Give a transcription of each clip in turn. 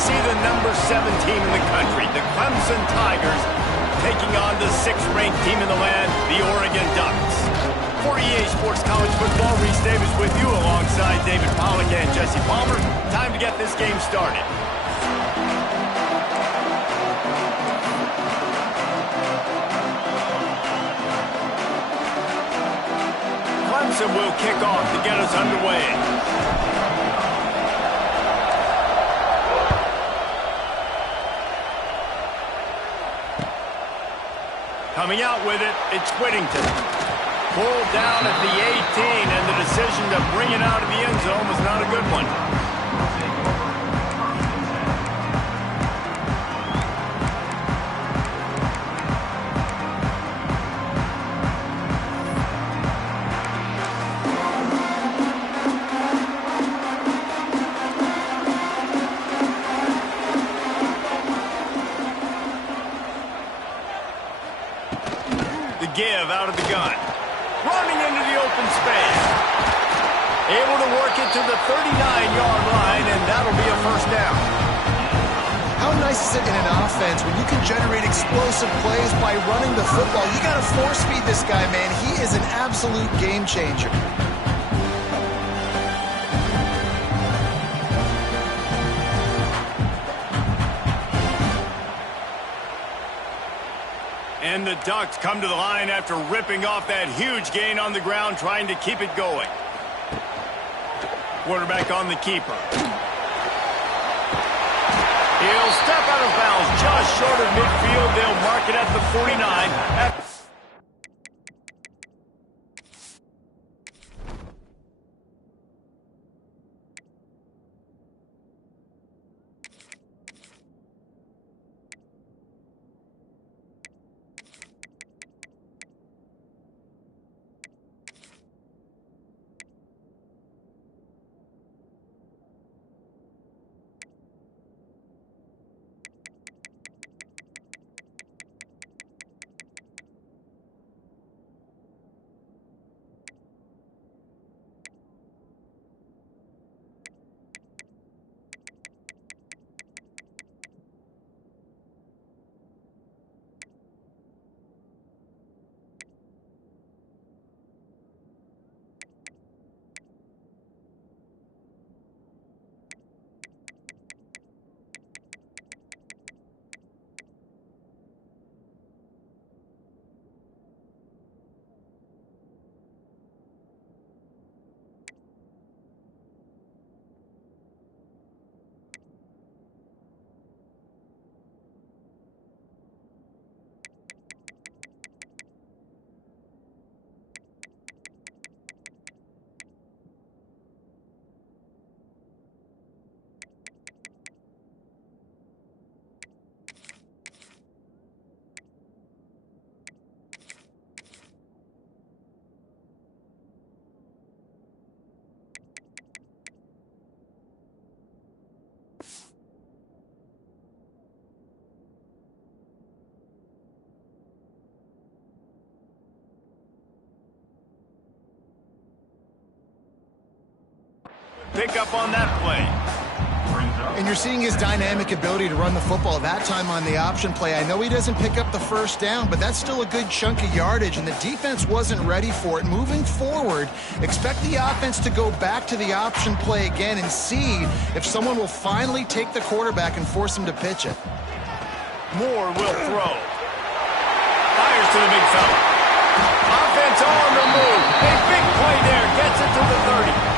see the number 7 team in the country, the Clemson Tigers, taking on the 6th-ranked team in the land, the Oregon Ducks. For EA Sports College Football, Reese Davis with you alongside David Packlj and Jesse Palmer. Time to get this game started. Clemson will kick off to get us underway. Coming out with it, it's Whittington. Pulled down at the 18, and the decision to bring it out of the end zone was not a good one. Give out of the gun. Running into the open space. Able to work it to the 39-yard line, and that'll be a first down. How nice is it in an offense when you can generate explosive plays by running the football? You got to force feed this guy, man. He is an absolute game changer. And the Ducks come to the line after ripping off that huge gain on the ground, trying to keep it going. Quarterback on the keeper. He'll step out of bounds just short of midfield. They'll mark it at the 49. Pick up on that play. And you're seeing his dynamic ability to run the football, that time on the option play. I know he doesn't pick up the first down, but that's still a good chunk of yardage, and the defense wasn't ready for it. Moving forward, expect the offense to go back to the option play again and see if someone will finally take the quarterback and force him to pitch it. Moore will throw. Fires to the big fella. Offense on the move. A big play there. Gets it to the 30.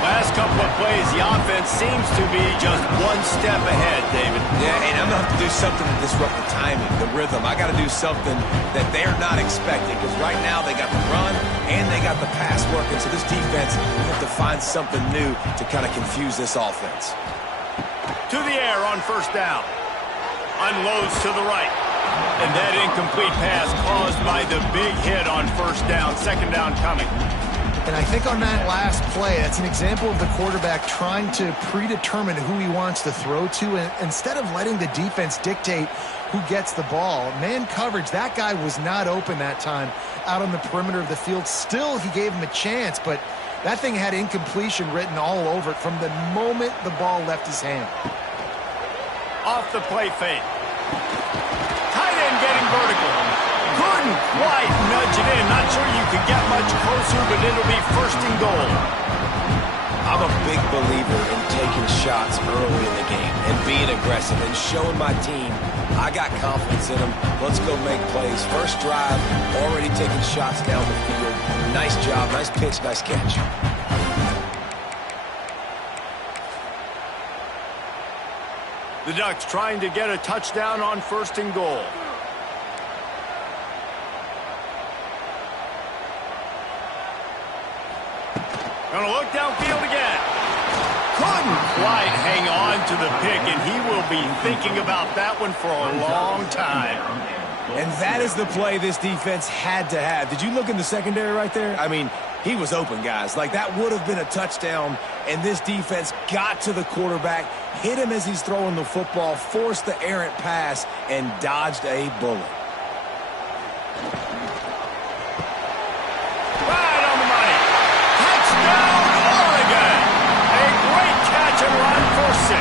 Last couple of plays, the offense seems to be just one step ahead, David. Yeah, and I'm going to have to do something to disrupt the timing, the rhythm. I got to do something that they're not expecting, because right now they got the run and they got the pass working. So this defense, we have to find something new to kind of confuse this offense. To the air on first down. Unloads to the right. And that incomplete pass caused by the big hit on first down. Second down coming. And I think on that last play, that's an example of the quarterback trying to predetermine who he wants to throw to, and instead of letting the defense dictate who gets the ball. Man coverage, that guy was not open that time out on the perimeter of the field. Still, he gave him a chance, but that thing had incompletion written all over it from the moment the ball left his hand. Off the play fake. Tight end getting vertical. Couldn't quite nudge it in. Not sure you could get much closer, but it'll be 1st and goal. I'm a big believer in taking shots early in the game and being aggressive and showing my team I got confidence in them. Let's go make plays. First drive, already taking shots down the field. Nice job, nice pitch, nice catch. The Ducks trying to get a touchdown on 1st and goal. Gonna look downfield again. Couldn't quite hang on to the pick, and he will be thinking about that one for a long time. And that is the play this defense had to have. Did you look in the secondary right there? I mean, he was open, guys. Like, that would have been a touchdown, and this defense got to the quarterback, hit him as he's throwing the football, forced the errant pass, and dodged a bullet. Right on the money. Touchdown, Oregon. A great catch and run for 6.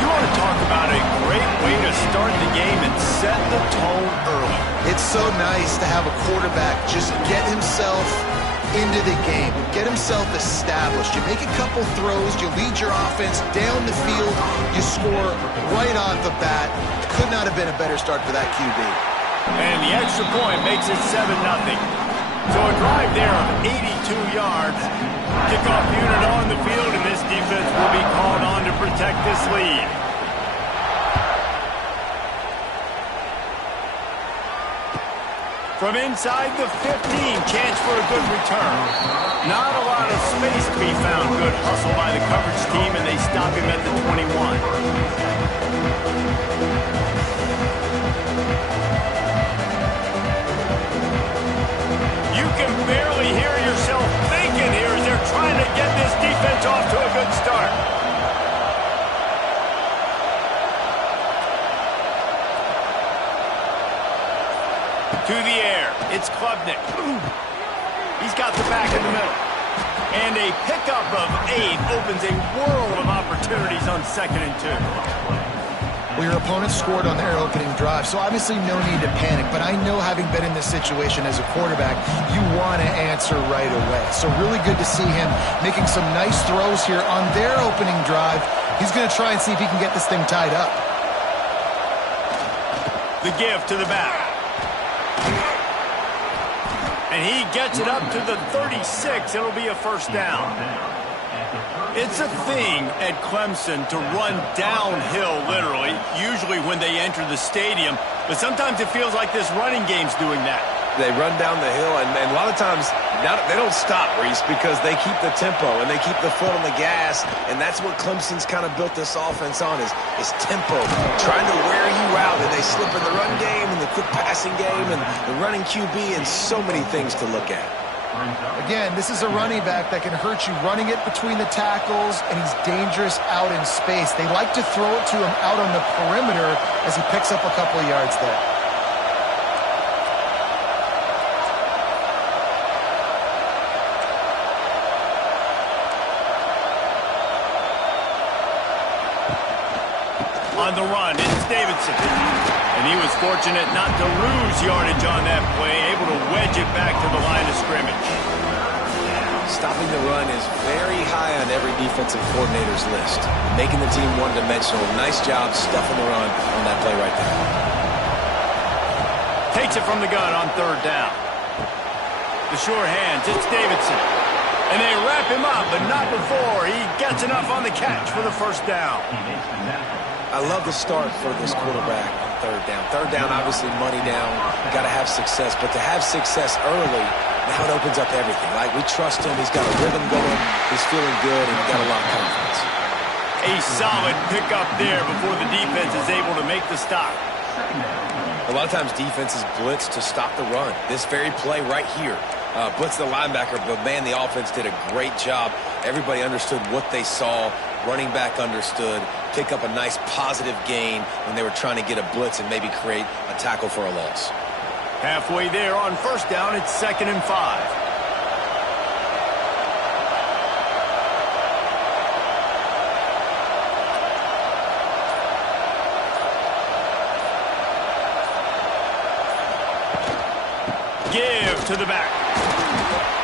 You want to talk about a great way to start the game and set the tone early. It's so nice to have a quarterback just get himself into the game, get himself established. You make a couple throws, you lead your offense down the field, you score right off the bat. Could not have been a better start for that QB. And the extra point makes it 7-0. So a drive there of 82 yards. Kickoff unit on the field, and this defense will be called on to protect this lead. From inside the 15, chance for a good return. Not a lot of space to be found. Good hustle by the coverage team, and they stop him at the 21. You can barely hear yourself thinking here as they're trying to get this defense off to a good start. To the air, it's Klubnik. He's got the back in the middle. And a pickup of 8 opens a world of opportunities on 2nd and 2. Well, your opponent scored on their opening drive, so obviously no need to panic. But I know, having been in this situation as a quarterback, you want to answer right away. So really good to see him making some nice throws here on their opening drive. He's going to try and see if he can get this thing tied up. The give to the back. And he gets it up to the 36. It'll be a 1st down. It's a thing at Clemson to run downhill, literally, usually when they enter the stadium. But sometimes it feels like this running game's doing that. They run down the hill, and a lot of times they don't stop, Reese, because they keep the tempo and they keep the foot on the gas, and that's what Clemson's kind of built this offense on is tempo, trying to wear you out, and they slip in the run game and the quick passing game and the running QB and so many things to look at. Again, this is a running back that can hurt you running it between the tackles, and he's dangerous out in space. They like to throw it to him out on the perimeter as he picks up a couple of yards there. On the run, it's Davidson. And he was fortunate not to lose yardage on that play, able to wedge it back to the line of scrimmage. Stopping the run is very high on every defensive coordinator's list. Making the team one-dimensional. Nice job stuffing the run on that play right there. Takes it from the gun on 3rd down. The sure hands, it's Davidson. And they wrap him up, but not before he gets enough on the catch for the 1st down. I love the start for this quarterback on 3rd down. 3rd down, obviously money down. Got to have success. But to have success early, now it opens up everything. Like, we trust him. He's got a rhythm going. He's feeling good, and he's got a lot of confidence. A solid pickup there before the defense is able to make the stop. A lot of times defenses blitz to stop the run. This very play right here. Blitz the linebacker, but man, the offense did a great job. Everybody understood what they saw. Running back understood. Pick up a nice positive gain when they were trying to get a blitz and maybe create a tackle for a loss. Halfway there on 1st down, it's 2nd and 5. to the back.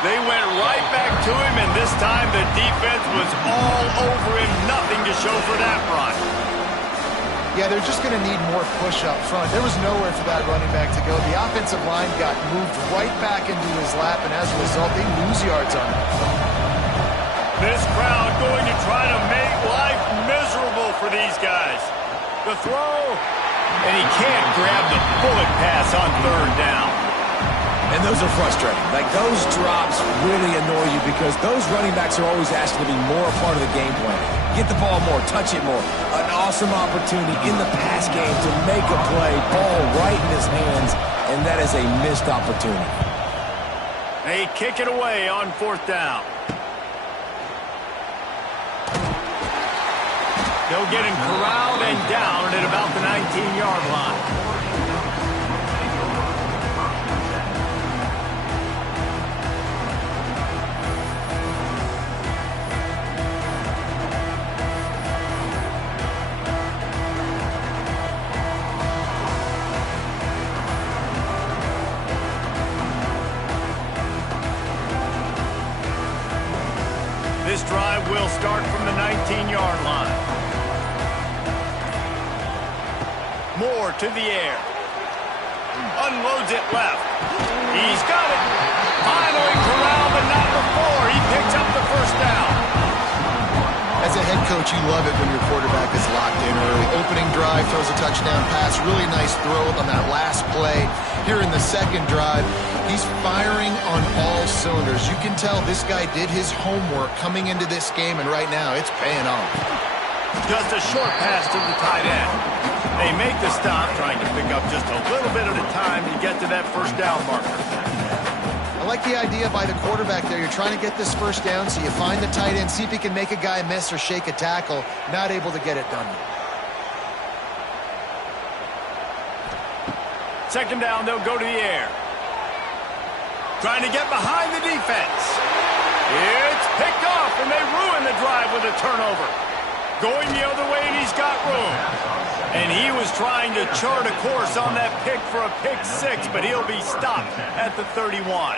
They went right back to him, and this time the defense was all over him. Nothing to show for that run. Yeah, they're just going to need more push up front. There was nowhere for that running back to go. The offensive line got moved right back into his lap, and as a result, they lose yards on it. This crowd going to try to make life miserable for these guys. The throw, and he can't grab the bullet pass on third down. And those are frustrating. Like, those drops really annoy you because those running backs are always asking to be more a part of the game plan. Get the ball more, touch it more. An awesome opportunity in the pass game to make a play, ball right in his hands, and that is a missed opportunity. They kick it away on fourth down. They'll get him corralled and down at about the 19-yard line. This drive will start from the 19-yard line. Moore to the air. Unloads it left. He's got it. Finally corralled, but not before. He picks up the first down. As a head coach, you love it when your quarterback is locked in early. Opening drive, throws a touchdown pass. Really nice throw on that last play. Here in the second drive, he's firing on all cylinders. You can tell this guy did his homework coming into this game, and right now it's paying off. Just a short pass to the tight end. They make the stop, trying to pick up just a little bit at a time to get to that first down marker. I like the idea by the quarterback there. You're trying to get this first down, so you find the tight end, see if he can make a guy miss or shake a tackle. Not able to get it done. Second down, they'll go to the air. Trying to get behind the defense. It's picked off, and they ruin the drive with a turnover. Going the other way, and he's got room. And he was trying to chart a course on that pick for a pick six, but he'll be stopped at the 31.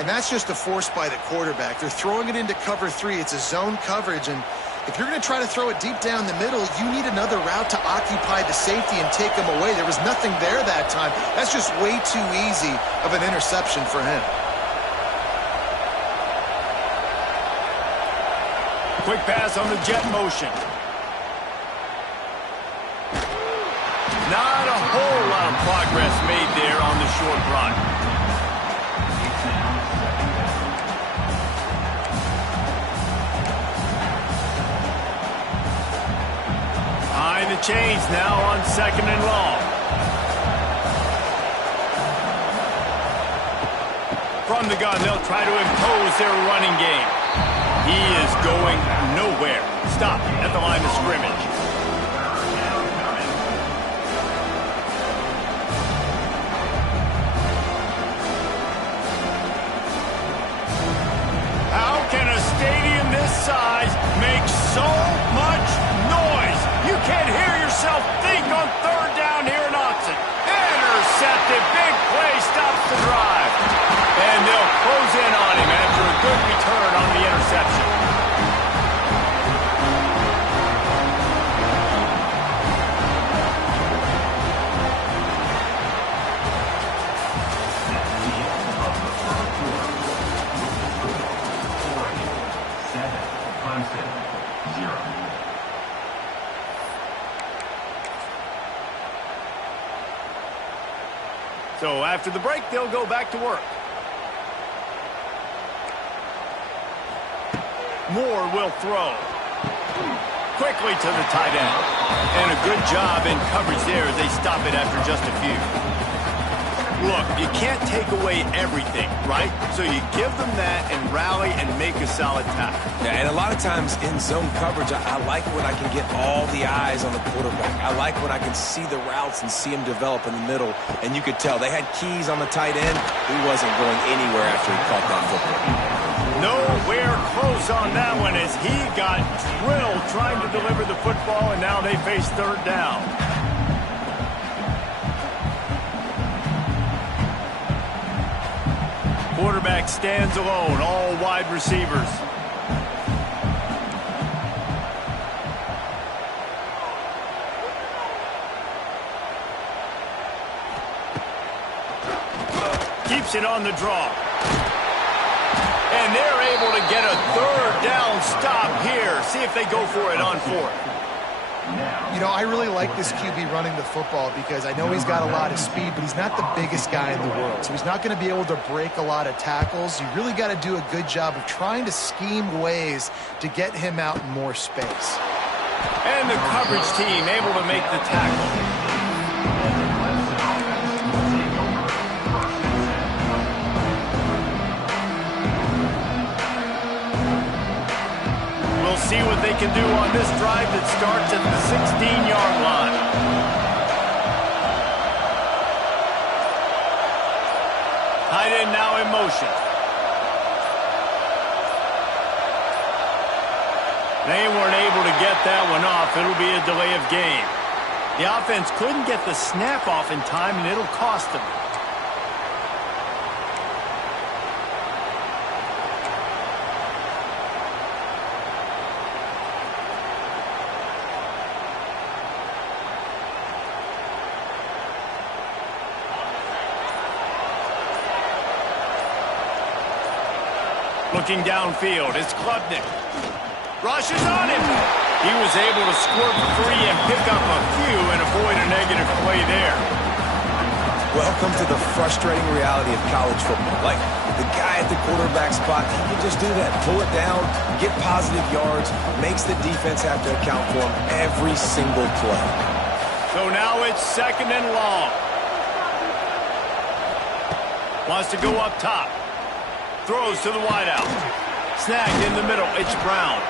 And that's just a force by the quarterback. They're throwing it into cover three. It's a zone coverage, and if you're going to try to throw it deep down the middle, you need another route to occupy the safety and take him away. There was nothing there that time. That's just way too easy of an interception for him. Quick pass on the jet motion. Not a whole lot of progress made there on the short run. Behind the chains now on second and long. From the gun, they'll try to impose their running game. He is going nowhere. Stop at the line of scrimmage. How can a stadium this size make so much noise? You can't hear yourself think on third down here in Austin. Intercepted. Big play stops the drive. And they'll close in on him after a good return on the interception. So after the break, they'll go back to work. Moore will throw. Quickly to the tight end. And a good job in coverage there as they stop it after just a few. Look, you can't take away everything, right? So you give them that and rally and make a solid tackle. Yeah, and a lot of times in zone coverage, I like when I can get all the eyes on the quarterback. I like when I can see the routes and see him develop in the middle. And you could tell they had keys on the tight end. He wasn't going anywhere after he caught that football. Nowhere close on that one as he got drilled trying to deliver the football, and now they face third down. quarterback stands alone, all wide receivers. Keeps it on the draw. And they're able to get a third down stop here. See if they go for it on fourth. You know, I really like this QB running the football because I know he's got a lot of speed, but he's not the biggest guy in the world. So he's not going to be able to break a lot of tackles. You really got to do a good job of trying to scheme ways to get him out in more space. And the coverage team able to make the tackle. We'll see what they can do on this drive that starts at the 16-yard line. Tight end now in motion. They weren't able to get that one off. It'll be a delay of game. The offense couldn't get the snap off in time, and it'll cost them. Looking downfield, it's Klubnik. Rushes on him. He was able to squirt free and pick up a few and avoid a negative play there. Welcome to the frustrating reality of college football. Like, the guy at the quarterback spot, he can just do that. Pull it down, get positive yards, makes the defense have to account for him every single play. So now it's second and long. Wants to go up top. Throws to the wideout. Snagged in the middle. It's Brown.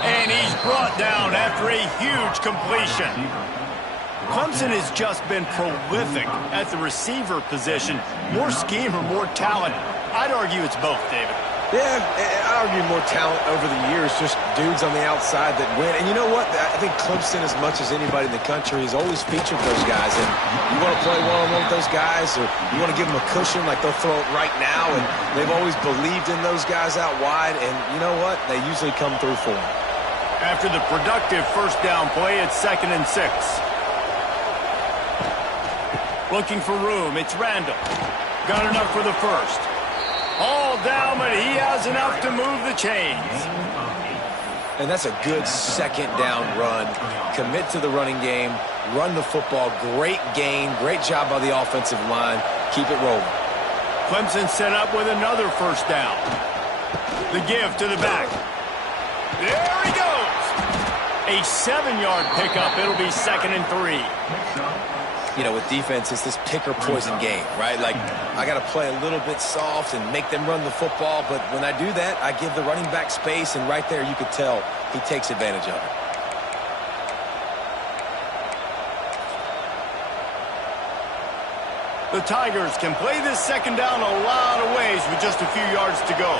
And he's brought down after a huge completion. Clemson has just been prolific at the receiver position. More scheme or more talent? I'd argue it's both, David. Yeah, I argue more talent over the years, just dudes on the outside that win. And you know what? I think Clemson, as much as anybody in the country, has always featured those guys. And you want to play one-on-one with those guys, or you want to give them a cushion like they'll throw it right now. And they've always believed in those guys out wide. And you know what? They usually come through for them. After the productive first down play, it's 2nd and 6. Looking for room, it's Randall. Got enough for the first. All down, but he has enough to move the chains. And that's a good second down run. Commit to the running game, run the football. Great gain, great job by the offensive line. Keep it rolling. Clemson set up with another first down. The give to the back. There he goes. A 7-yard pickup. It'll be 2nd and 3. You know, with defense, it's this pick or poison game, right? Like, I got to play a little bit soft and make them run the football, but when I do that, I give the running back space, and right there you could tell he takes advantage of it. The Tigers can play this second down a lot of ways with just a few yards to go.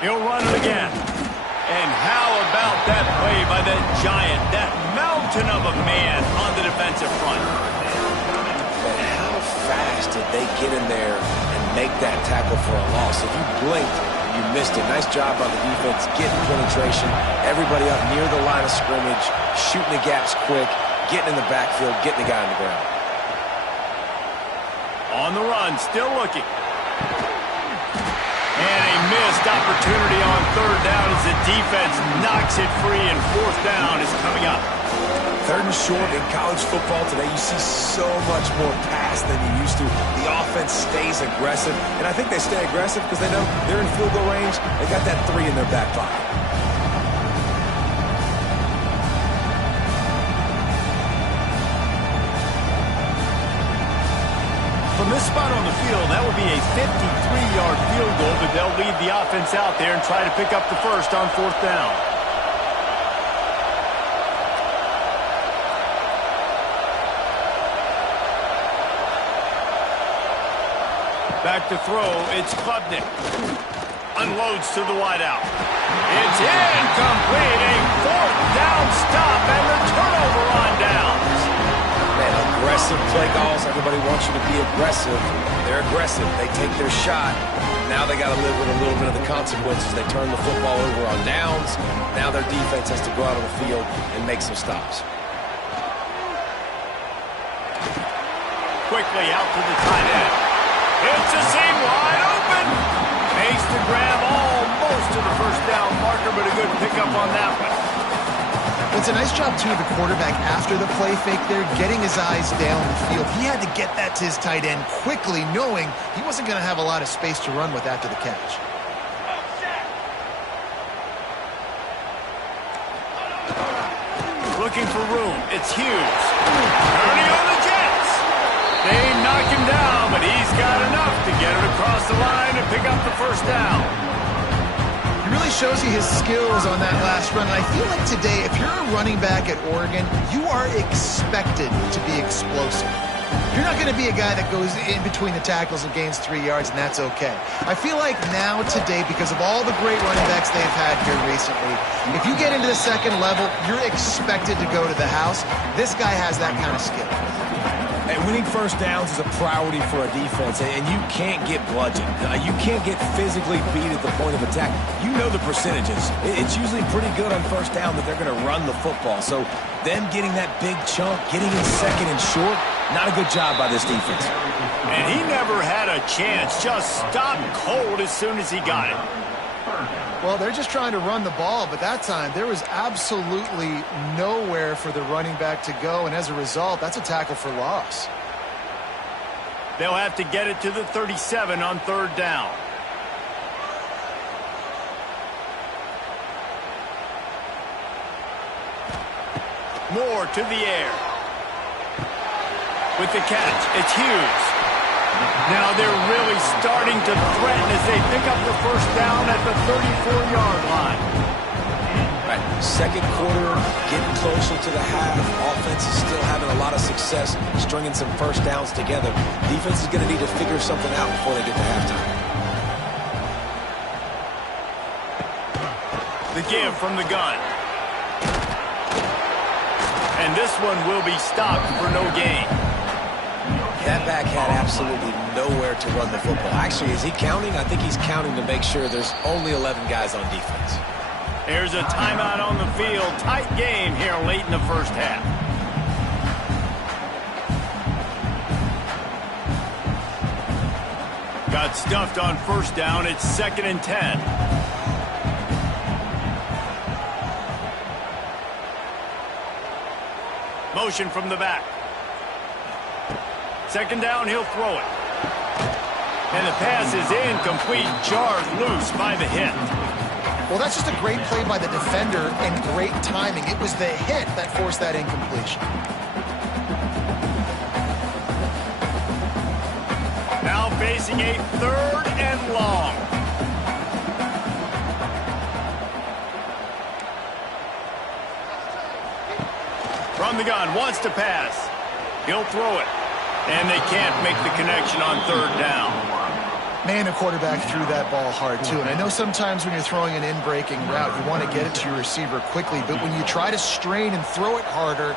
He'll run it again. And how about that play by that giant, that mountain of a man on the defensive front? But how fast did they get in there and make that tackle for a loss? If you blinked, you missed it. Nice job by the defense, getting penetration. Everybody up near the line of scrimmage, shooting the gaps quick, getting in the backfield, getting the guy on the ground. On the run, still looking. And a missed opportunity on third down as the defense knocks it free, and fourth down is coming up. 3rd and short in college football today, you see so much more pass than you used to. The offense stays aggressive, and I think they stay aggressive because they know they're in field goal range. They got that 3 in their back pocket. From this spot on the field, that would be a 53-yard field goal, but they'll lead the offense out there and try to pick up the first on fourth down. Back to throw, it's Klubnik. Unloads to the wideout. It's incomplete, a fourth down stop, and the turnover on downs. Man, aggressive play calls. Everybody wants you to be aggressive. They're aggressive. They take their shot. Now they got to live with a little bit of the consequences. They turn the football over on downs. Now their defense has to go out on the field and make some stops. Quickly out to the tight end. It's a seam wide open. Makes the grab almost to the first down marker, but a good pickup on that one. It's a nice job, too, of the quarterback after the play fake there, getting his eyes down the field. He had to get that to his tight end quickly, knowing he wasn't going to have a lot of space to run with after the catch. Looking for room. It's Hughes. Turning on the Jets. They knock him down, but he's got enough to get it across the line and pick up the first down. He really shows you his skills on that last run. And I feel like today, if you're a running back at Oregon, you are expected to be explosive. You're not going to be a guy that goes in between the tackles and gains 3 yards, and that's okay. I feel like now today, because of all the great running backs they've had here recently, if you get into the second level, you're expected to go to the house. This guy has that kind of skill. And winning first downs is a priority for a defense, and you can't get bludgeoned. You can't get physically beat at the point of attack. You know the percentages. It's usually pretty good on first down that they're going to run the football. So them getting that big chunk, getting in second and short, not a good job by this defense. And he never had a chance. Just stopped cold as soon as he got it. Well, they're just trying to run the ball, but that time there was absolutely nowhere for the running back to go, and as a result, that's a tackle for loss. They'll have to get it to the 37 on third down. Moore to the air. With the catch, it's Hughes. Now they're really starting to threaten as they pick up the first down at the 34-yard line. Right, second quarter, getting closer to the half. Offense is still having a lot of success stringing some first downs together. Defense is going to need to figure something out before they get to halftime. The give from the gun. And this one will be stopped for no gain. That back had absolutely nowhere to run the football. Actually, is he counting? I think he's counting to make sure there's only 11 guys on defense. There's a timeout on the field. Tight game here late in the first half. Got stuffed on first down. It's 2nd and 10. Motion from the back. Second down, he'll throw it. And the pass is incomplete. Jarred loose by the hit. Well, that's just a great play by the defender and great timing. It was the hit that forced that incompletion. Now facing a 3rd and long. From the gun, wants to pass. He'll throw it. And they can't make the connection on third down. Man, the quarterback threw that ball hard, too. And I know sometimes when you're throwing an in-breaking route, you want to get it to your receiver quickly. But when you try to strain and throw it harder,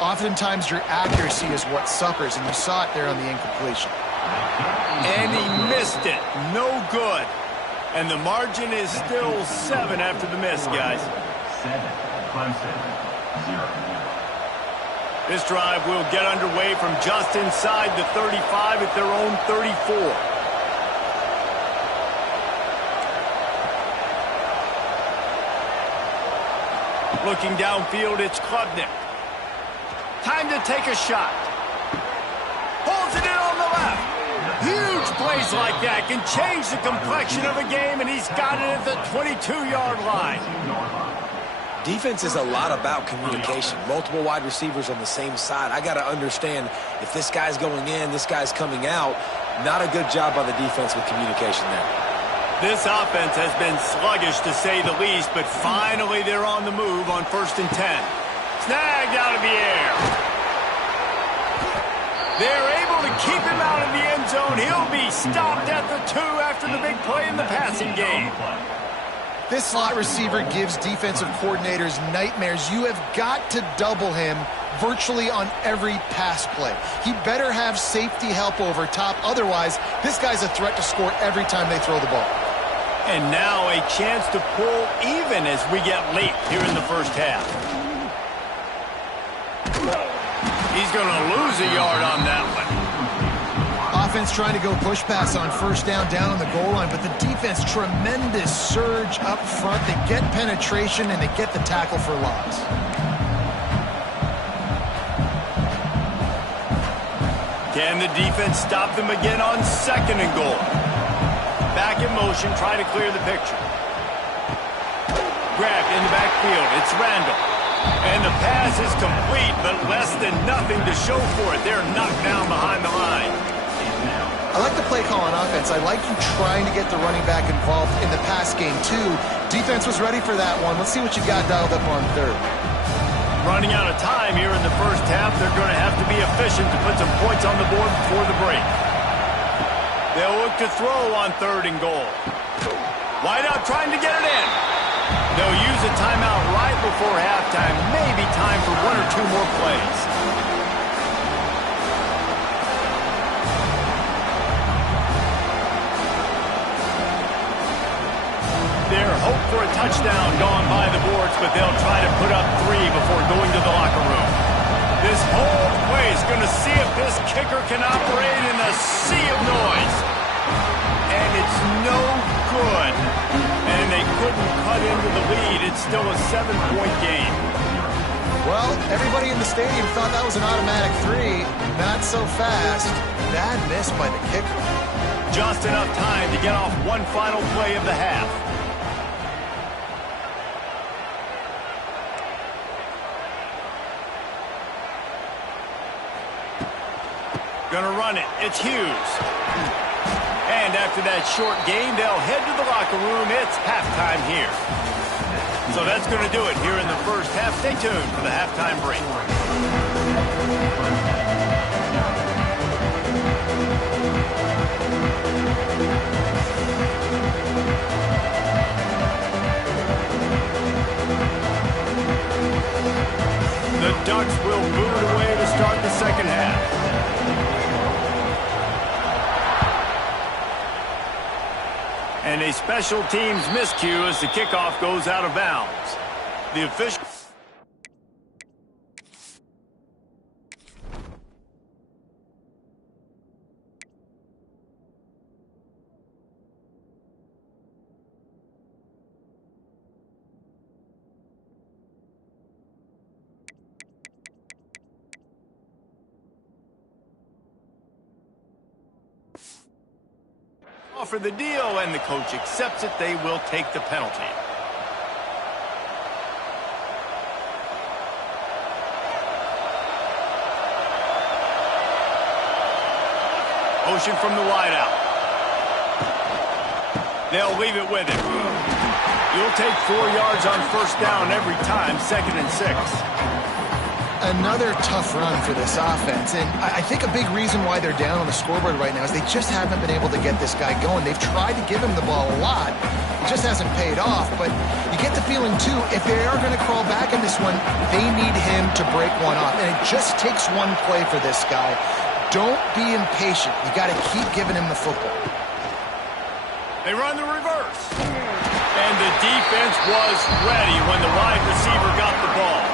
oftentimes your accuracy is what suffers. And you saw it there on the incompletion. And he missed it. No good. And the margin is still 7 after the miss, guys. 7. Clemson, 0. This drive will get underway from just inside the 35 at their own 34. Looking downfield, it's Klubnik. Time to take a shot. Holds it in on the left. Huge plays like that can change the complexion of a game, and he's got it at the 22-yard line. Defense is a lot about communication. Multiple wide receivers on the same side. I got to understand if this guy's going in, this guy's coming out. Not a good job by the defense with communication there. This offense has been sluggish to say the least, but finally they're on the move on 1st and 10. Snagged out of the air. They're able to keep him out of the end zone. He'll be stopped at the 2 after the big play in the passing game. This slot receiver gives defensive coordinators nightmares. You have got to double him virtually on every pass play. He better have safety help over top. Otherwise, this guy's a threat to score every time they throw the ball. And now a chance to pull even as we get late here in the first half. He's going to lose a yard on that one. Offense trying to go push pass on first down on the goal line, but the defense, tremendous surge up front. They get penetration, and they get the tackle for loss. Can the defense stop them again on 2nd and goal? Back in motion, try to clear the picture. Grabbed in the backfield. It's Randall. And the pass is complete, but less than nothing to show for it. They're knocked down behind the line. I like the play call on offense. I like you trying to get the running back involved in the pass game, too. Defense was ready for that one. Let's see what you got dialed up on 3rd. Running out of time here in the first half. They're going to have to be efficient to put some points on the board before the break. They'll look to throw on 3rd and goal. Wide out trying to get it in. They'll use a timeout right before halftime. Maybe time for 1 or 2 more plays. Their hope for a touchdown gone by the boards, but they'll try to put up 3 before going to the locker room. This whole place going to see if this kicker can operate in a sea of noise. And it's no good. And they couldn't cut into the lead. It's still a 7-point game. Well, everybody in the stadium thought that was an automatic 3. Not so fast. Bad miss by the kicker. Just enough time to get off one final play of the half. Gonna run it. It's Hughes. And after that short gain, they'll head to the locker room. It's halftime here. So that's going to do it here in the first half. Stay tuned for the halftime break. The Ducks will move it away to start the second half. And a special teams miscue as the kickoff goes out of bounds. The official... offer the deal, and the coach accepts it. They will take the penalty. Motion from the wideout. They'll leave it with him. You'll take 4 yards on first down every time, 2nd and 6. Another tough run for this offense, and I think a big reason why they're down on the scoreboard right now is they just haven't been able to get this guy going. They've tried to give him the ball a lot. It just hasn't paid off, but you get the feeling, too, if they are going to crawl back in this one, they need him to break one off, and it just takes one play for this guy. Don't be impatient. You got to keep giving him the football. They run the reverse. And the defense was ready when the wide receiver got the ball.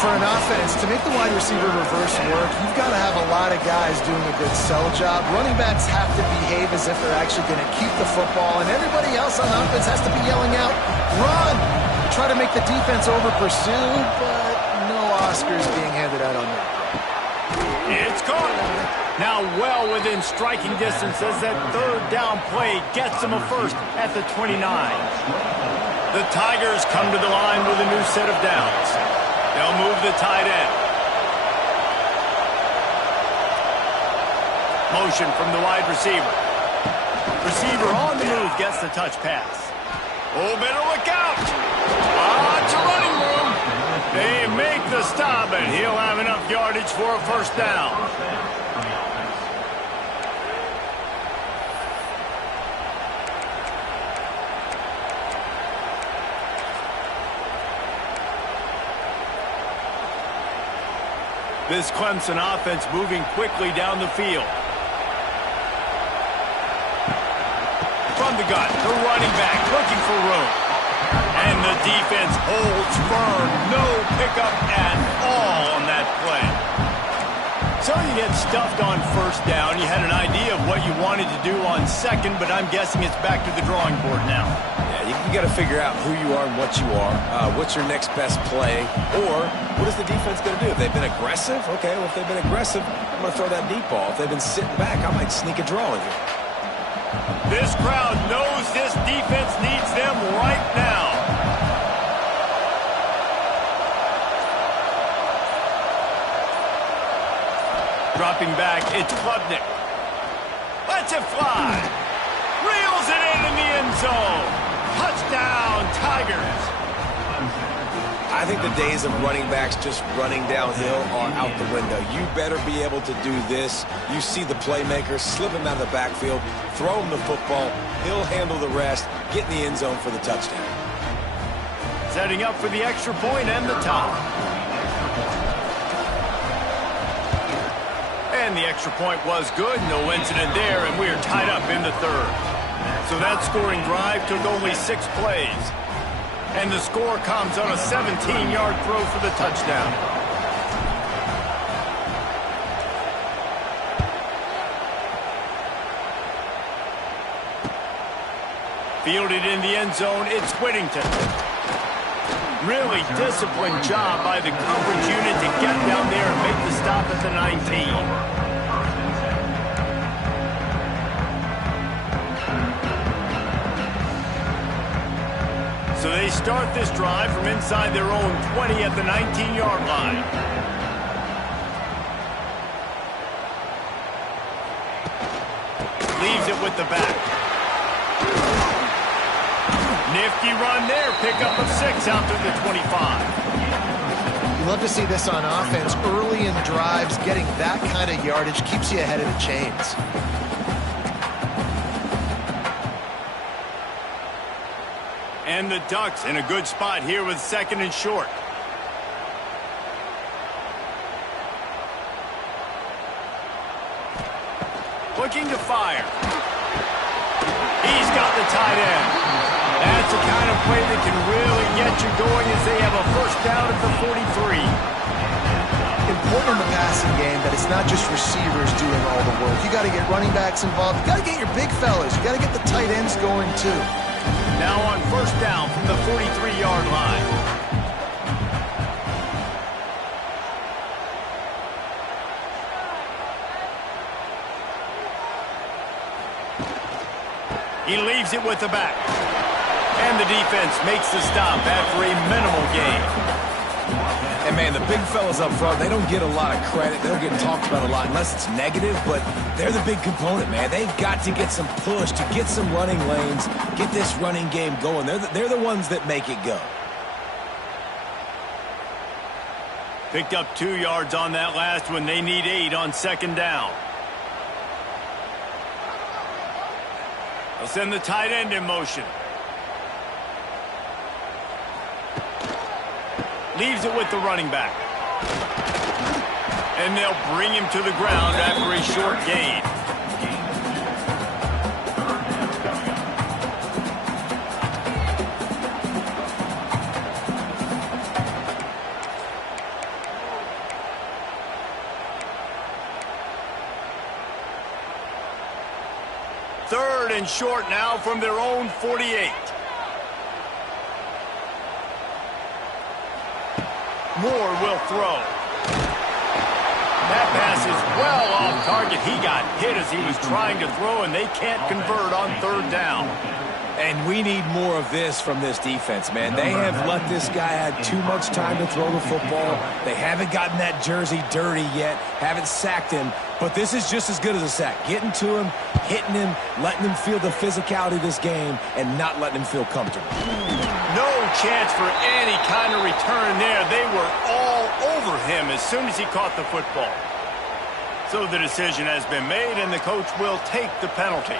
For an offense, to make the wide receiver reverse work, you've got to have a lot of guys doing a good sell job. Running backs have to behave as if they're actually going to keep the football, and everybody else on offense has to be yelling out, run! Try to make the defense over-pursue, but no Oscars being handed out on that. It's caught. Now well within striking distance as that 3rd down play gets them a first at the 29. The Tigers come to the line with a new set of downs. They'll move the tight end. Motion from the wide receiver. Receiver on the move gets the touch pass. Oh, better look out. It's a running room. They make the stop, and he'll have enough yardage for a first down. This Clemson offense moving quickly down the field. From the gun, the running back looking for room. And the defense holds firm. No pickup at all on that play. So you get stuffed on first down. You had an idea of what you wanted to do on second, but I'm guessing it's back to the drawing board now. Yeah, you got to figure out who you are and what you are. What's your next best play? Or what is the defense going to do? If they've been aggressive, okay, well, if they've been aggressive, I'm going to throw that deep ball. If they've been sitting back, I might sneak a draw in here. This crowd knows this defense needs them right now. Dropping back, it's Klubnik. Lets it fly. Reels it in the end zone. Touchdown, Tigers. I think the days of running backs just running downhill are out the window. You better be able to do this. You see the playmaker, slip him out of the backfield, throw him the football. He'll handle the rest, get in the end zone for the touchdown. Setting up for the extra point and the top. And the extra point was good. No incident there, and we are tied up in the third. So that scoring drive took only 6 plays. And the score comes on a 17-yard throw for the touchdown. Fielded in the end zone, it's Whittington. Really disciplined job by the coverage unit to get down there and make the stop at the 19. So they start this drive from inside their own 20 at the 19-yard line. Leaves it with the back. Nifty run there. Pickup of 6 out to the 25. You love to see this on offense. Early in drives, getting that kind of yardage keeps you ahead of the chains. And the Ducks in a good spot here with 2nd and short. Looking to fire. He's got the tight end. That's the kind of play that can really get you going as they have a first down at the 43. Important in the passing game that it's not just receivers doing all the work. You got to get running backs involved. You got to get your big fellas. You got to get the tight ends going too. Now on first down from the 43-yard line. He leaves it with the back. And the defense makes the stop after a minimal gain. And, man, the big fellas up front, they don't get a lot of credit. They don't get talked about a lot unless it's negative, but they're the big component, man. They've got to get some push, to get some running lanes, get this running game going. They're the ones that make it go. Picked up 2 yards on that last one. They need 8 on 2nd down. They'll send the tight end in motion. Leaves it with the running back. And they'll bring him to the ground after a short gain. Third and short now from their own 48. Moore will throw. That pass is well off target. He got hit as he was trying to throw, and they can't convert on 3rd down. And we need more of this from this defense, man. They have let this guy have too much time to throw the football. They haven't gotten that jersey dirty yet, haven't sacked him. But this is just as good as a sack. Getting to him, hitting him, letting him feel the physicality of this game, and not letting him feel comfortable. No chance for any kind of return there. They were all over him as soon as he caught the football. So the decision has been made, and the coach will take the penalty.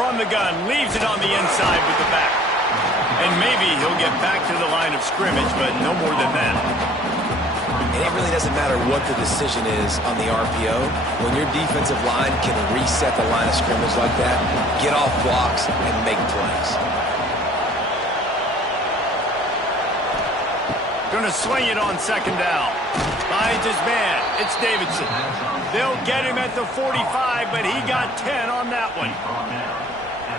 from the gun, leaves it on the inside with the back. And maybe he'll get back to the line of scrimmage, but no more than that. And it really doesn't matter what the decision is on the RPO. When your defensive line can reset the line of scrimmage like that, get off blocks and make plays. Going to swing it on second down. Finds his man. It's Davidson. They'll get him at the 45, but he got 10 on that one.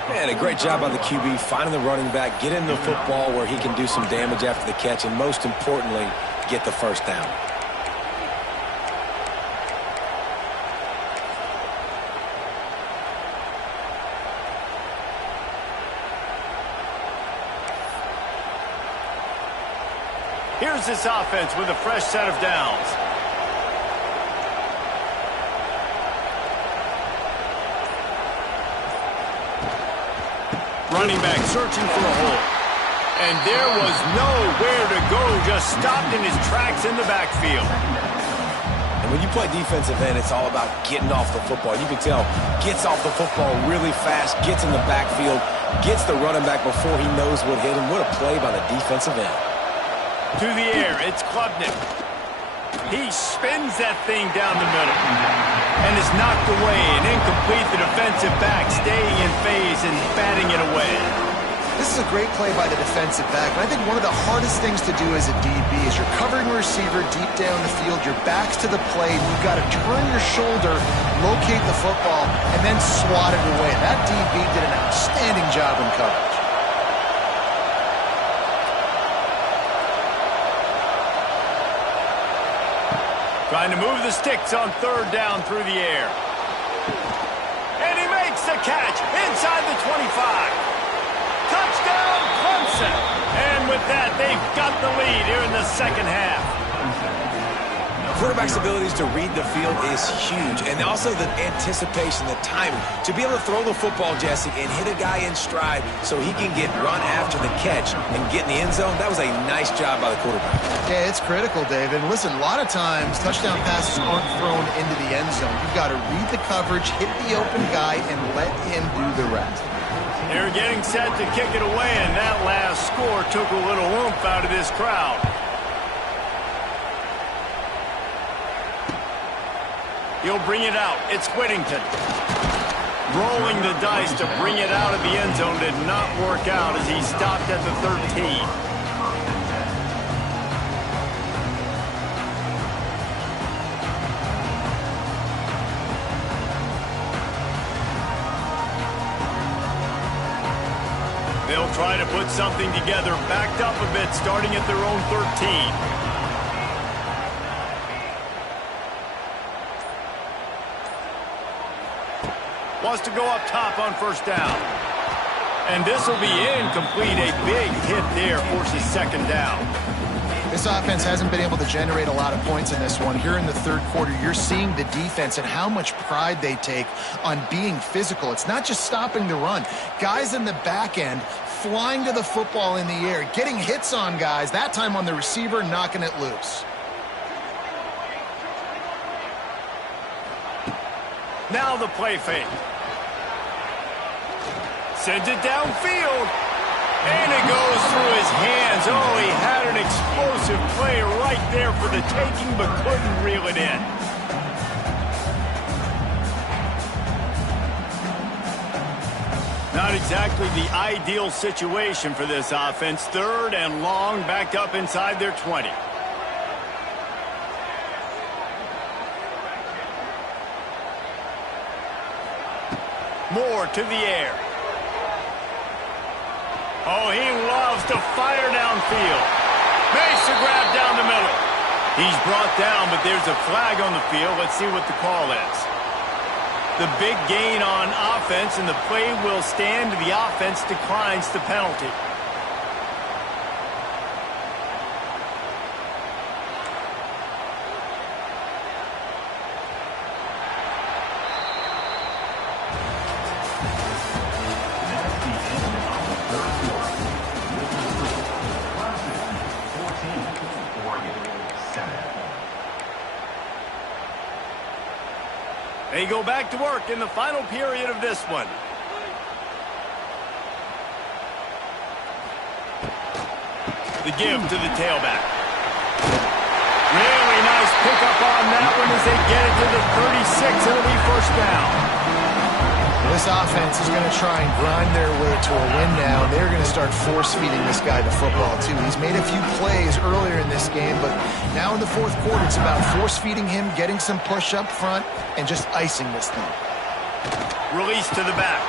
Man, a great job by the QB finding the running back, get him the football where he can do some damage after the catch, and most importantly, get the first down. Here's this offense with a fresh set of downs. Running back searching for a hole. And there was nowhere to go, just stopped in his tracks in the backfield. And when you play defensive end, it's all about getting off the football. You can tell, gets off the football really fast, gets in the backfield, gets the running back before he knows what hit him. What a play by the defensive end. To the air, it's Klubnik. He spins that thing down the middle. And is knocked away and incomplete. The defensive back staying in phase and batting it away. This is a great play by the defensive back, but I think one of the hardest things to do as a DB is you're covering a receiver deep down the field, your back's to the plate, you've got to turn your shoulder, locate the football, and then swat it away. That DB did an outstanding job in coverage. Trying to move the sticks on third down through the air. And he makes the catch inside the 25. Touchdown, Clemson. And with that, they've got the lead here in the second half. Quarterback's abilities to read the field is huge, and also the anticipation, the timing. To be able to throw the football, Jesse, and hit a guy in stride so he can get run after the catch and get in the end zone, that was a nice job by the quarterback. Yeah, it's critical, David. Listen, a lot of times touchdown passes aren't thrown into the end zone. You've got to read the coverage, hit the open guy, and let him do the rest. They're getting set to kick it away, and that last score took a little oomph out of this crowd. He'll bring it out. It's Whittington. Rolling the dice to bring it out of the end zone did not work out as he stopped at the 13. They'll try to put something together, backed up a bit, starting at their own 13. Wants to go up top on first down. And this will be incomplete. A big hit there forces second down. This offense hasn't been able to generate a lot of points in this one. Here in the third quarter, you're seeing the defense and how much pride they take on being physical. It's not just stopping the run. Guys in the back end flying to the football in the air, getting hits on guys, that time on the receiver, knocking it loose. Now the play fake. Sends it downfield. And it goes through his hands. Oh, he had an explosive play right there for the taking, but couldn't reel it in. Not exactly the ideal situation for this offense. Third and long, backed up inside their 20. Moore to the air. Oh, he loves to fire downfield. Makes the grab down the middle. He's brought down, but there's a flag on the field. Let's see what the call is. The big gain on offense, and the play will stand. The offense declines the penalty. They go back to work in the final period of this one. The give to the tailback. Really nice pickup on that one as they get it to the 36. It'll be first down. This offense is going to try and grind their way to a win now, and they're going to start force-feeding this guy the football, too. He's made a few plays earlier in this game, but now in the fourth quarter, it's about force-feeding him, getting some push up front, and just icing this thing. Release to the back.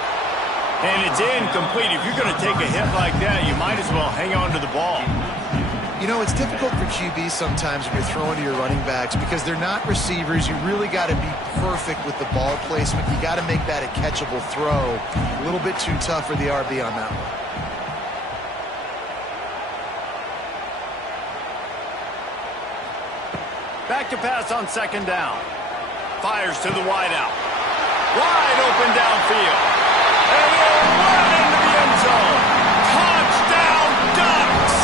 And it's incomplete. If you're going to take a hit like that, you might as well hang on to the ball. You know, it's difficult for QBs sometimes when you're throwing to your running backs because they're not receivers. You really got to be perfect with the ball placement. You got to make that a catchable throw. A little bit too tough for the RB on that one. Back to pass on second down. Fires to the wideout. Wide open downfield. And he'll run into the end zone. Touchdown, Ducks!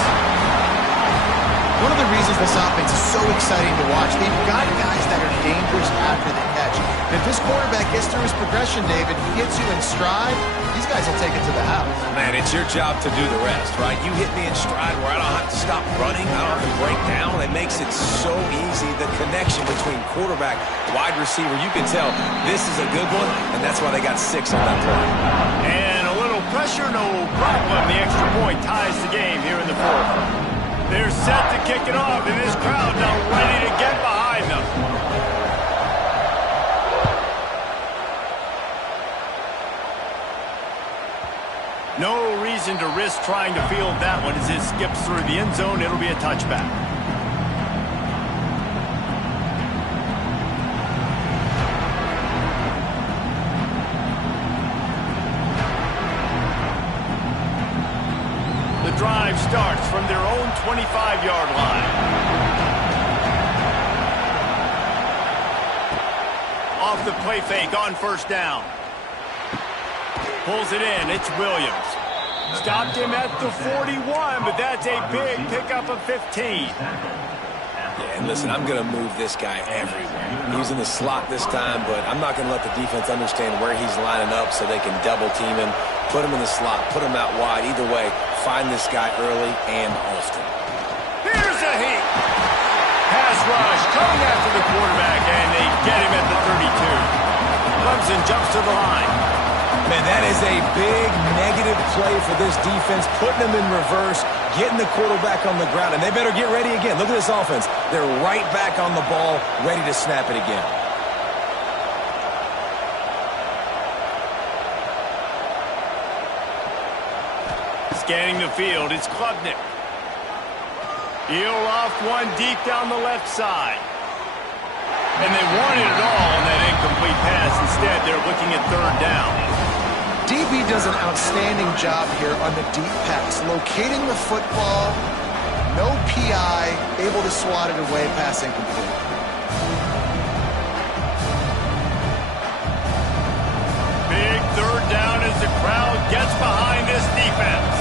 One of the reasons this offense is so exciting to watch, they've got guys that are dangerous after the catch. And if this quarterback gets through his progression, David, he gets you in stride, these guys will take it to the house. Man, it's your job to do the rest, right? You hit me in stride where I don't have to stop running, I don't have to break down. It makes it so easy. The connection between quarterback, wide receiver, you can tell this is a good one, and that's why they got 6 on that play. And a little pressure, no problem. The extra point ties the game here in the fourth. They're set to kick it off, and this crowd now ready to get behind them. No reason to risk trying to field that one as it skips through the end zone. It'll be a touchback. The drive starts from their own 25-yard line. Off the play fake on first down. Pulls it in. It's Williams. Stopped him at the 41, but that's a big pickup of 15. Yeah, and listen, I'm going to move this guy everywhere. He's in the slot this time, but I'm not going to let the defense understand where he's lining up so they can double team him, put him in the slot, put him out wide. Either way, find this guy early and often. Here's a heat. Pass rush coming after the quarterback, and they get him at the 32. Clemson jumps to the line. Man, that is a big negative play for this defense, putting them in reverse, getting the quarterback on the ground, and they better get ready again. Look at this offense. They're right back on the ball, ready to snap it again. Scanning the field, it's Klubnik. He'll off one deep down the left side. And they wanted it all on that incomplete pass. Instead, they're looking at third down. DB does an outstanding job here on the deep pass, locating the football, no PI, able to swat it away, pass incomplete. Big third down as the crowd gets behind this defense.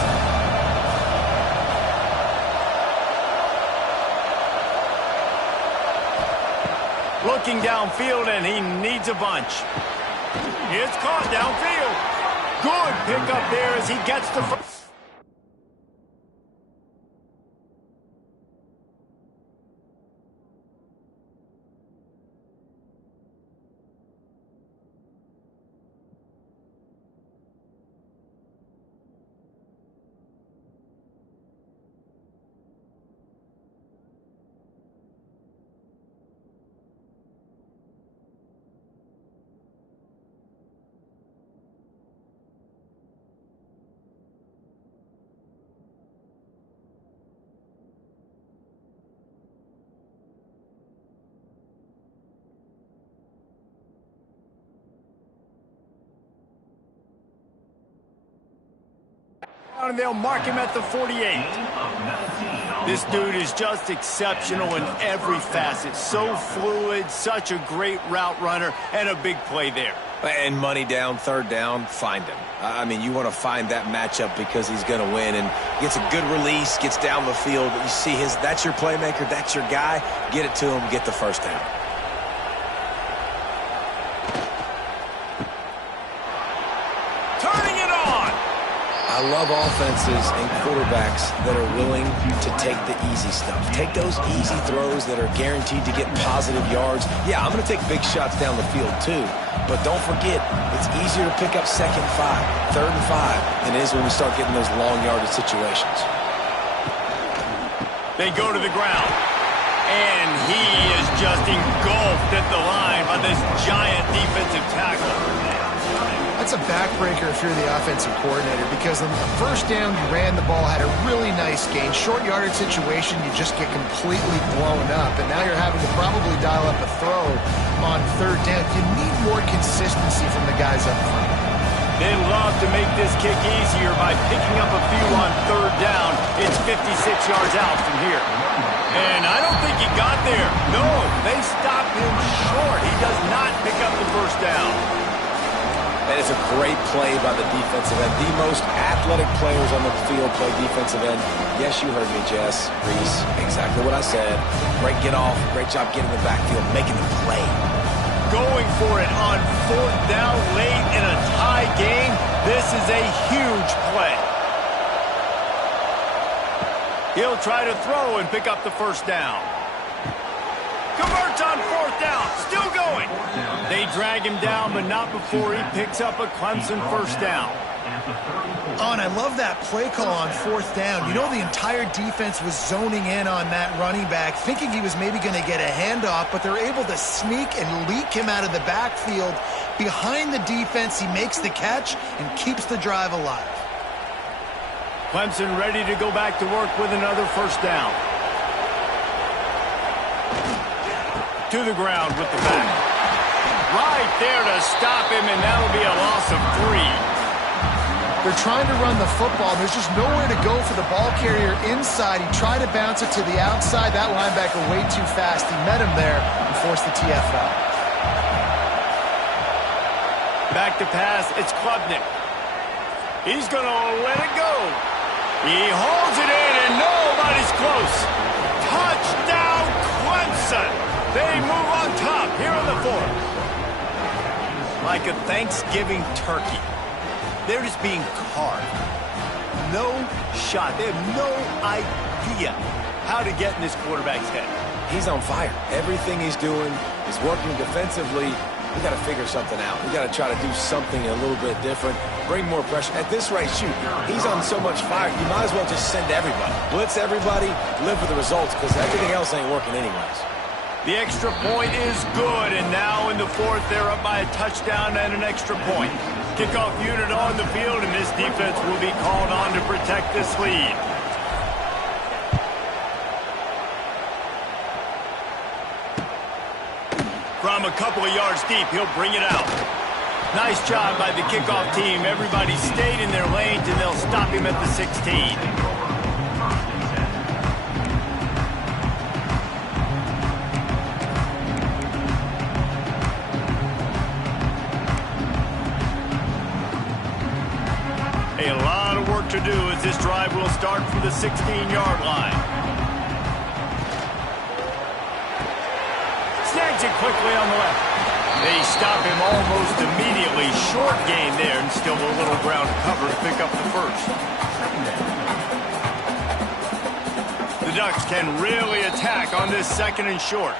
Looking downfield, and he needs a bunch. It's caught downfield. Good pickup there as he gets the first. And they'll mark him at the 48. This dude is just exceptional in every facet. So fluid, such a great route runner, and a big play there. And money down, third down, find him. I mean, you want to find that matchup because he's going to win. And gets a good release, gets down the field. You see that's your playmaker, that's your guy. Get it to him, get the first down. I love offenses and quarterbacks that are willing to take the easy stuff. Take those easy throws that are guaranteed to get positive yards. Yeah, I'm going to take big shots down the field too. But don't forget, it's easier to pick up 2nd and 5, 3rd and 5 than it is when we start getting those long yardage situations. They go to the ground. And he is just engulfed at the line by this giant defensive tackle. That's a backbreaker if you're the offensive coordinator, because on the first down, you ran the ball, had a really nice gain. Short yardage situation, you just get completely blown up, and now you're having to probably dial up a throw on 3rd down. You need more consistency from the guys up front. They love to make this kick easier by picking up a few on 3rd down. It's 56 yards out from here. And I don't think he got there. No, they stopped him short. He does not pick up the 1st down. That is a great play by the defensive end. The most athletic players on the field play defensive end. Yes, you heard me, Jess, Reese. Exactly what I said. Great get off. Great job getting the backfield, making the play. Going for it on 4th down late in a tie game. This is a huge play. He'll try to throw and pick up the 1st down. Converts on 4th down. Still going. They drag him down, but not before he picks up a Clemson 1st down. Oh, and I love that play call on 4th down. You know, the entire defense was zoning in on that running back, thinking he was maybe going to get a handoff, but they're able to sneak and leak him out of the backfield. Behind the defense, he makes the catch and keeps the drive alive. Clemson ready to go back to work with another 1st down. To the ground with the back. Right there to stop him, and that'll be a loss of 3. They're trying to run the football. There's just nowhere to go for the ball carrier inside. He tried to bounce it to the outside. That linebacker way too fast. He met him there and forced the TFL. Back to pass. It's Klubnik. He's going to let it go. He holds it in, and nobody's close. Touchdown, Clemson. They move on top here in the 4th. Like a Thanksgiving turkey. They're just being carved. No shot. They have no idea how to get in this quarterback's head. He's on fire. Everything he's doing is working defensively. We got to figure something out. We got to try to do something a little bit different. Bring more pressure. At this rate, shoot, he's on so much fire. You might as well just send everybody. Blitz everybody, live for the results, because everything else ain't working anyways. The extra point is good, and now in the 4th, they're up by a touchdown and an extra point. Kickoff unit on the field, and this defense will be called on to protect this lead. From a couple of yards deep, he'll bring it out. Nice job by the kickoff team. Everybody stayed in their lanes, and they'll stop him at the 16. A lot of work to do as this drive will start from the 16-yard line. Snags it quickly on the left. They stop him almost immediately. Short gain there, and still a little ground cover to pick up the 1st. The Ducks can really attack on this 2nd and short.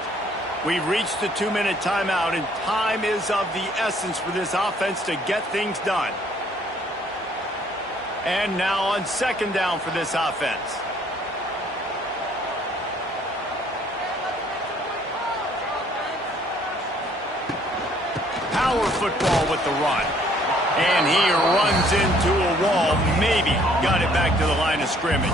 We've reached the 2-minute timeout, and time is of the essence for this offense to get things done. And now on 2nd down for this offense. Power football with the run. And he runs into a wall. Maybe got it back to the line of scrimmage.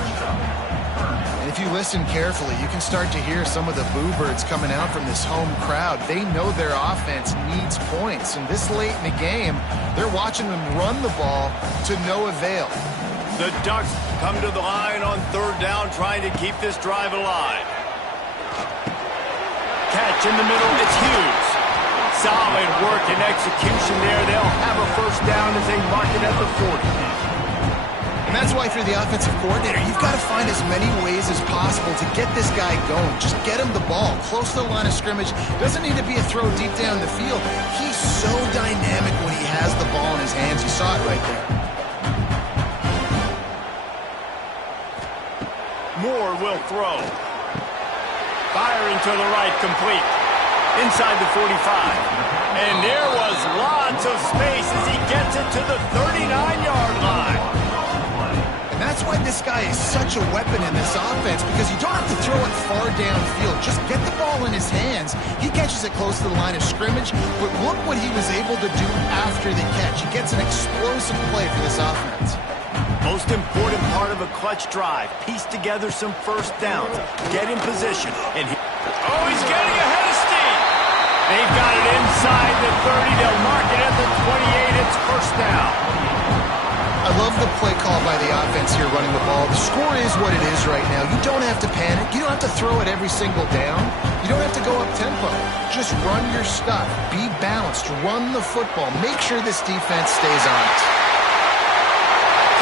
And if you listen carefully, you can start to hear some of the boo birds coming out from this home crowd. They know their offense needs points. And this late in the game, they're watching them run the ball to no avail. The Ducks come to the line on 3rd down, trying to keep this drive alive. Catch in the middle, it's Hughes. Solid work and execution there. They'll have a 1st down as they mark it at the 40. And that's why if you're the offensive coordinator, you've got to find as many ways as possible to get this guy going. Just get him the ball close to the line of scrimmage. Doesn't need to be a throw deep down the field. He's so dynamic when he has the ball in his hands. You saw it right there. Moore will throw. Firing to the right, complete. Inside the 45. And there was lots of space as he gets it to the 39-yard line. And that's why this guy is such a weapon in this offense, because you don't have to throw it far downfield. Just get the ball in his hands. He catches it close to the line of scrimmage, but look what he was able to do after the catch. He gets an explosive play for this offense. Most important part of a clutch drive. Piece together some first downs. Get in position. And he's getting ahead of steam. They've got it inside the 30. They'll mark it at the 28. It's first down. I love the play call by the offense here running the ball. The score is what it is right now. You don't have to panic. You don't have to throw it every single down. You don't have to go up tempo. Just run your stuff. Be balanced. Run the football. Make sure this defense stays on it.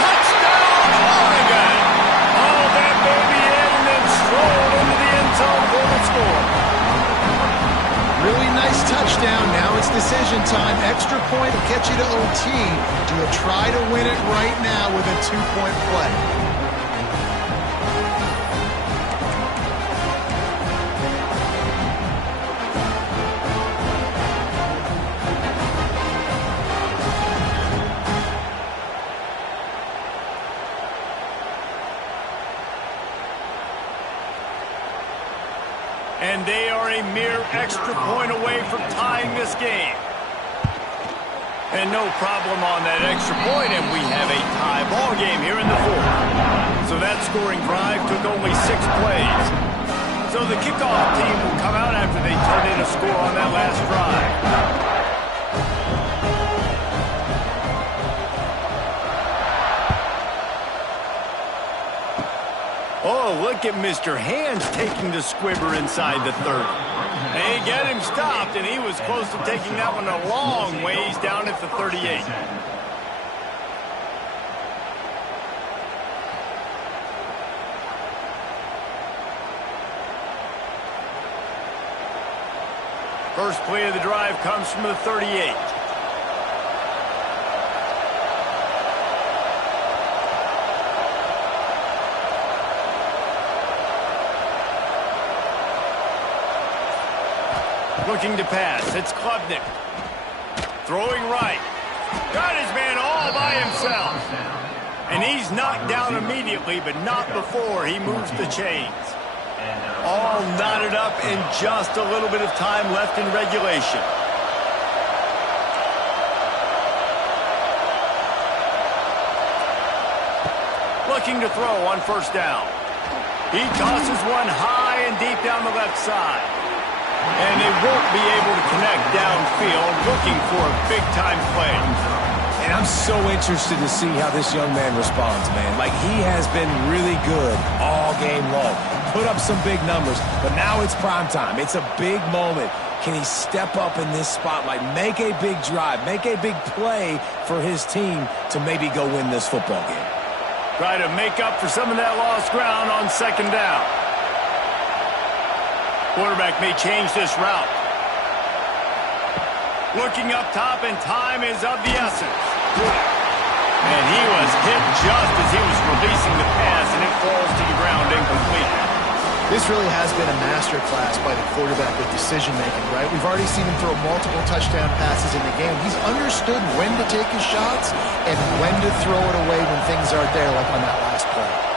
Touchdown, Oregon! Haul that baby in and then stroll into the end zone for the score. Really nice touchdown. Now it's decision time. Extra point will get you to OT. Do you try to win it right now with a 2-point play? And they are a mere extra point away from tying this game. And no problem on that extra point, and we have a tie ball game here in the fourth. So that scoring drive took only 6 plays. So the kickoff team will come out after they turn in a score on that last drive. Oh, look at Mr. Hands taking the squibber inside the 30. They get him stopped, and he was close to taking that one a long ways down at the 38. First play of the drive comes from the 38. Looking to pass. It's Klubnik. Throwing right. Got his man all by himself. And he's knocked down immediately, but not before he moves the chains. All knotted up and just a little bit of time left in regulation. Looking to throw on first down. He tosses one high and deep down the left side. And they won't be able to connect downfield, looking for a big-time play. And I'm so interested to see how this young man responds, man. Like, he has been really good all game long. Put up some big numbers, but now it's prime time. It's a big moment. Can he step up in this spotlight, make a big drive, make a big play for his team to maybe go win this football game? Try to make up for some of that lost ground on second down. Quarterback may change this route. Looking up top, and time is of the essence. And he was hit just as he was releasing the pass, and it falls to the ground incomplete. This really has been a masterclass by the quarterback with decision-making, right? We've already seen him throw multiple touchdown passes in the game. He's understood when to take his shots and when to throw it away when things aren't there, like on that last play.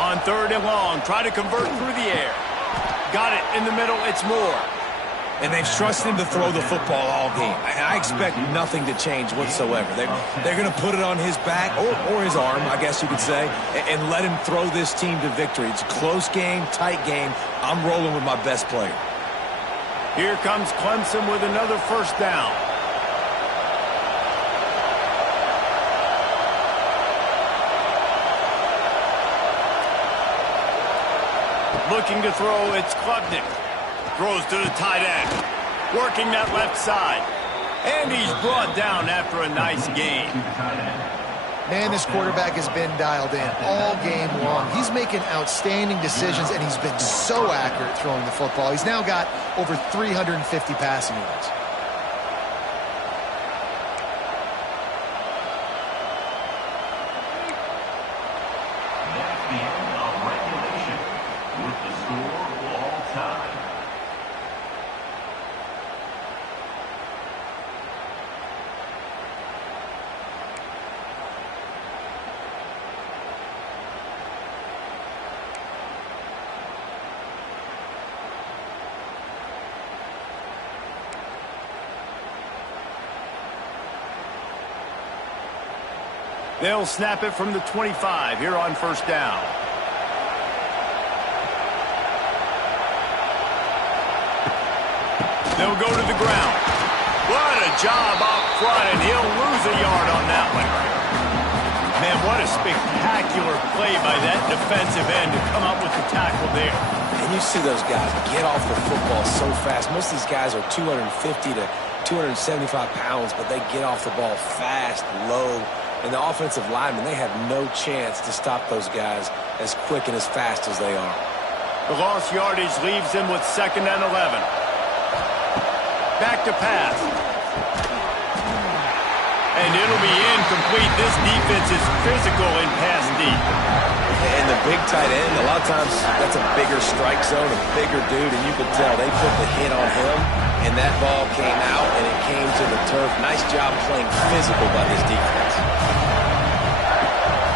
On third and long, try to convert through the air. Got it in the middle, it's Moore. And they've trusted him to throw the football all game. I expect nothing to change whatsoever. They're going to put it on his back, or his arm, I guess you could say, and let him throw this team to victory. It's a close game, tight game. I'm rolling with my best player. Here comes Clemson with another first down. Looking to throw, it's Klubnik. Throws to the tight end. Working that left side. And he's brought down after a nice gain. Man, this quarterback has been dialed in all game long. He's making outstanding decisions, and he's been so accurate throwing the football. He's now got over 350 passing yards. That's the end of regulation with the score all time. They'll snap it from the 25 here on first down. They'll go to the ground. What a job up front, and he'll lose a yard on that one. Man, what a spectacular play by that defensive end to come up with the tackle there. And you see those guys get off the football so fast. Most of these guys are 250 to 275 pounds, but they get off the ball fast, low. And the offensive linemen, they have no chance to stop those guys as quick and as fast as they are. The lost yardage leaves them with 2nd and 11. Back to pass. And it'll be incomplete. This defense is physical in pass deep. And the big tight end, a lot of times that's a bigger strike zone, a bigger dude, and you can tell they put the hit on him, and that ball came out, and it came to the turf. Nice job playing physical by this defense.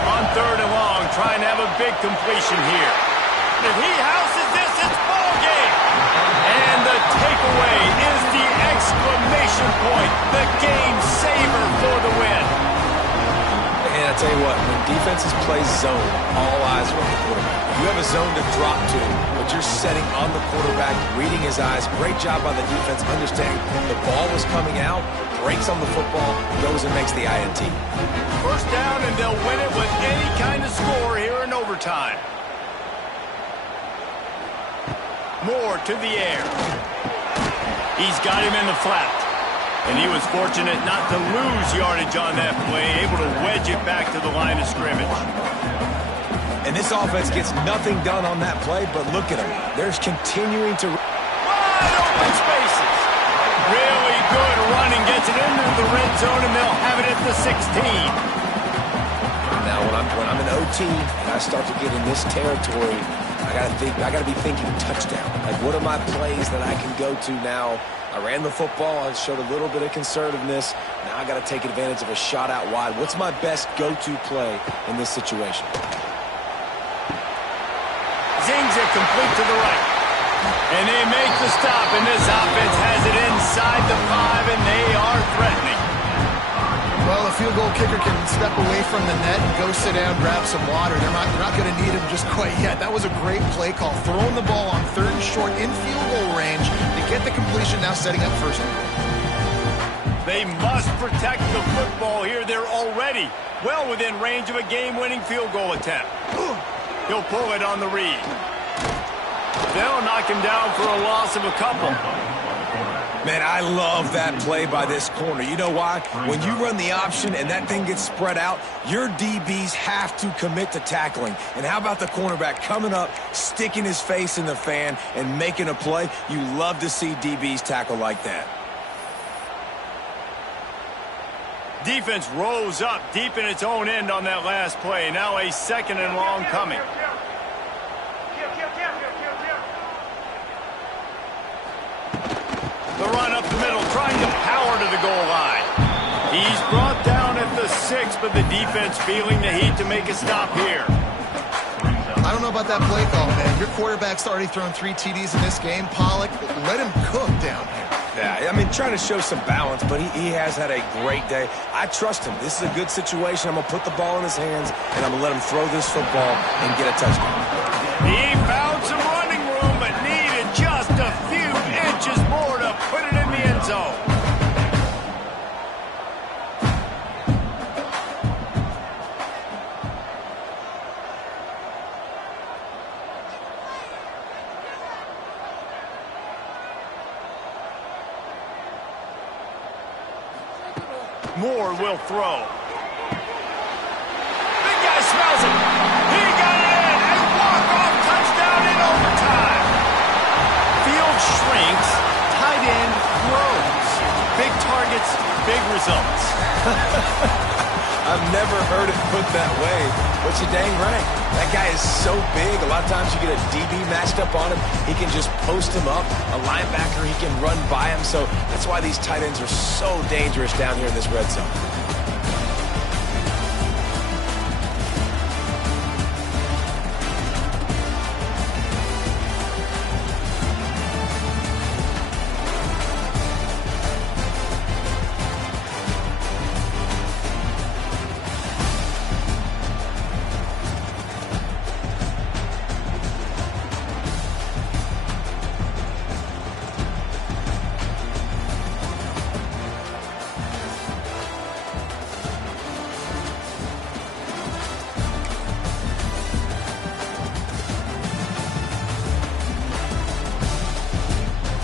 On 3rd and long, trying to have a big completion here. If he houses this, it's ball game. And the takeaway is the exclamation point, the game saver for the win. And I tell you what, when defenses play zone, all eyes are on the quarterback. You have a zone to drop to, but you're setting on the quarterback, reading his eyes. Great job by the defense, understanding the ball was coming out, breaks on the football, goes and makes the INT. First down, and they'll win it with any kind of score here in overtime. Moore to the air. He's got him in the flat. And he was fortunate not to lose yardage on that play, able to wedge it back to the line of scrimmage. And this offense gets nothing done on that play, but look at them. They're continuing to... Wide open spaces. Really good running, gets it into the red zone, and they'll have it at the 16. Now, when I'm in OT and I start to get in this territory, I gotta be thinking touchdown. Like, what are my plays that I can go to now? I ran the football. I showed a little bit of conservativeness. Now I got to take advantage of a shot out wide. What's my best go-to play in this situation? Zings it complete to the right. And they make the stop, and this offense has it inside the 5, and they are threatening. Well, a field goal kicker can step away from the net and go sit down, grab some water. They're not going to need him just quite yet. That was a great play call. Throwing the ball on 3rd and short in field goal range to get the completion, now setting up 1st and goal. They must protect the football here. They're already well within range of a game-winning field goal attempt. He'll pull it on the read. They'll knock him down for a loss of a couple. Man, I love that play by this corner. You know why? When you run the option and that thing gets spread out, your DBs have to commit to tackling. And how about the cornerback coming up, sticking his face in the fan, and making a play? You love to see DBs tackle like that. Defense rose up deep in its own end on that last play. Now a 2nd and long coming. The run up the middle, trying to power to the goal line. He's brought down at the 6, but the defense feeling the heat to make a stop here. I don't know about that play call, man. Your quarterback's already thrown 3 TDs in this game. Packlj, let him cook down here. Yeah, I mean, trying to show some balance, but he has had a great day. I trust him. This is a good situation. I'm going to put the ball in his hands, and I'm going to let him throw this football and get a touchdown. He found some running room, but needed just a few inches more to put it in the end zone. Moore will throw. throws it. He got it in. A walk-off touchdown in overtime. Field shrinks, tight end grows. Big targets, big results. I've never heard it put that way, but you're dang right. That guy is so big. A lot of times you get a DB matched up on him. He can just post him up. A linebacker, he can run by him. So that's why these tight ends are so dangerous down here in this red zone.